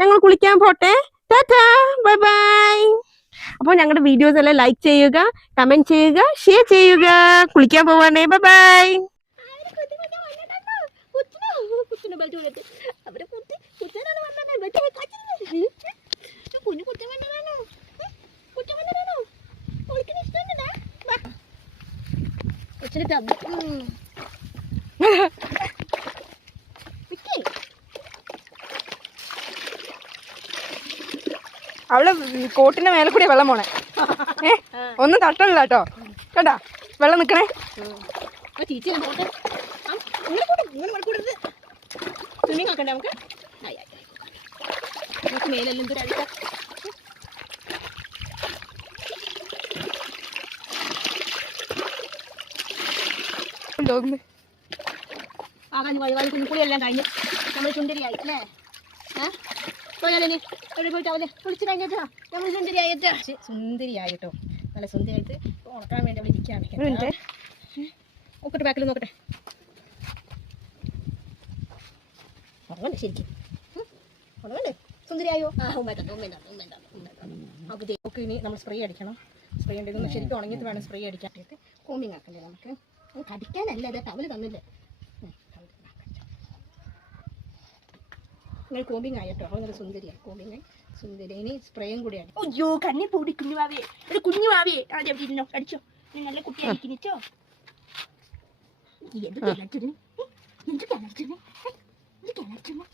ഞങ്ങൾ കുളിക്കാൻ പോട്ടെ. Tata, bye bye. അപ്പോൾ ഞങ്ങളുടെ വീഡിയോസ് എല്ലാം ലൈക്ക് ചെയ്യുക, കമന്റ് ചെയ്യുക, ഷെയർ ചെയ്യുക. കുളിക്കാൻ പോവാണേ. Bye bye. അവള് കോട്ടിന്റെ മേലെ കൂടി വെള്ളം പോണേ. ഒന്നും തട്ടണില്ല കേട്ടോ. കേട്ടാ വെള്ളം നിക്കണേ. സ്വിമ്മിങ് ആക്കണ്ടേ നമുക്ക്? നമുക്ക് മേലെല്ലാം എന്തൊരു അഴുക്ക. ആകാൻ വഴിവാഴ് കുഞ്ഞുകുളിയെല്ലാം കഴിഞ്ഞ് നമ്മൾ ചുണ്ടരിയായി അല്ലേ? പോയാലേ പോയിട്ടാവല്ലേ കുളിച്ച് കഴിഞ്ഞിട്ടാ നമ്മൾ സുന്ദരിയായിട്ടാ. സുന്ദരിയായിട്ടോ, നല്ല സുന്ദരിയായിട്ട് ഉണക്കാൻ വേണ്ടി അവിടെ ഇരിക്കുകയാണ്. നോക്കട്ടെ, ബാക്കിൽ നോക്കട്ടെ. ഉറങ്ങണ്ടേ ശരിക്കും? ഉറങ്ങണ്ടേ? സുന്ദരിയായോ? നമുക്ക് ഇനി നമ്മൾ സ്പ്രേ അടിക്കണം. സ്പ്രേ ഉണ്ടെങ്കിൽ ശരിക്കും ഉണങ്ങിയിട്ട് വേണം സ്പ്രേ അടിക്കാനായിട്ട്. കോമ്പിങ് ആക്കണ്ടേ നമുക്ക്? കടിക്കാനല്ല, അതെ ടവല് തന്നില്ലേ. നിങ്ങൾ കോമ്പിങ് ആയിട്ടോ. അവൾ നല്ല സുന്ദരിയാണ്. കോമ്പിങ് സുന്ദരി. ഇനി സ്പ്രേയും കൂടിയാണ്. അയ്യോ കണ്ണി പൂടി കുഞ്ഞുവാവേ, ഒരു കുഞ്ഞുവാവേ. ആദ്യം അവിടെ ഇരുന്നോ, അടിച്ചോ. നീ നല്ല കുട്ടിയായിരിക്കോ. എന്ത് കിണറ്റിന് എന്ത് കിണറ്റിന് എന്ത് കിണറ്റിന്